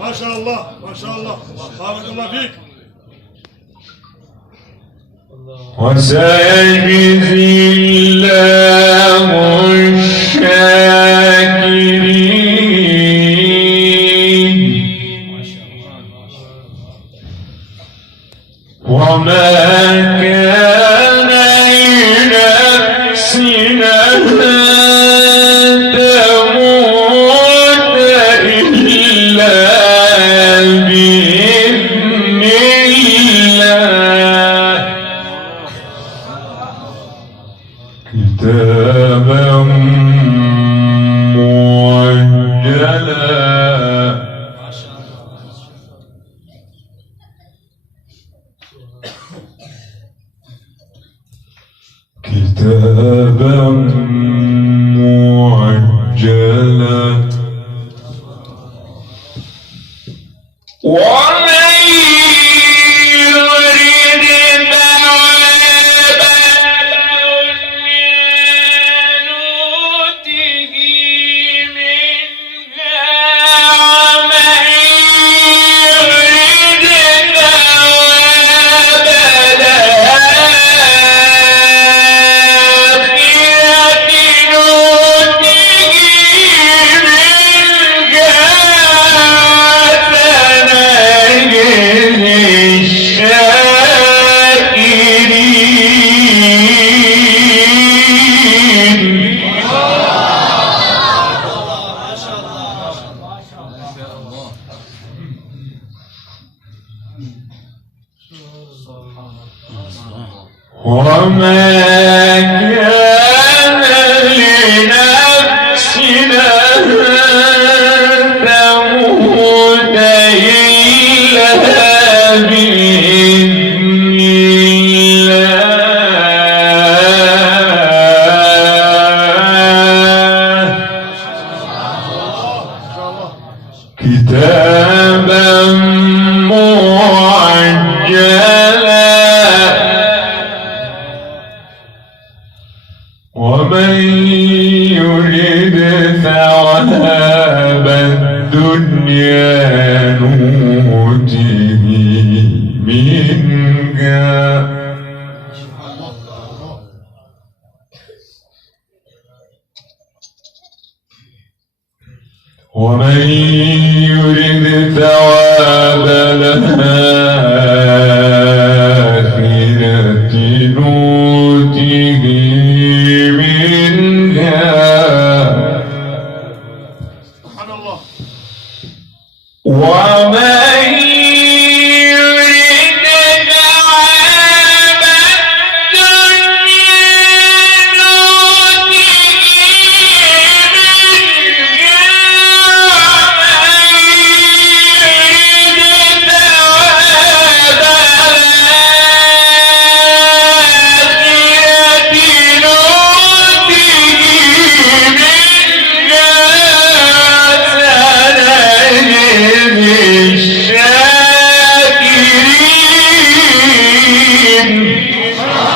ما شاء الله ما شاء الله بارك الله فيك. وسيجزي الله الشاكرين وما كان لنفس أن تموت إلا بإذن الله كتابا مؤجلا كتابا مؤجلا ومن يرد ثواب الدنيا نؤته منها ومن يرد ثواب وما كان لنفس أن تموت إلا بإذن الله كتابا مؤجلا ومن يرد ثواب الدنيا نؤته منها ومن يرد ثواب الآخرة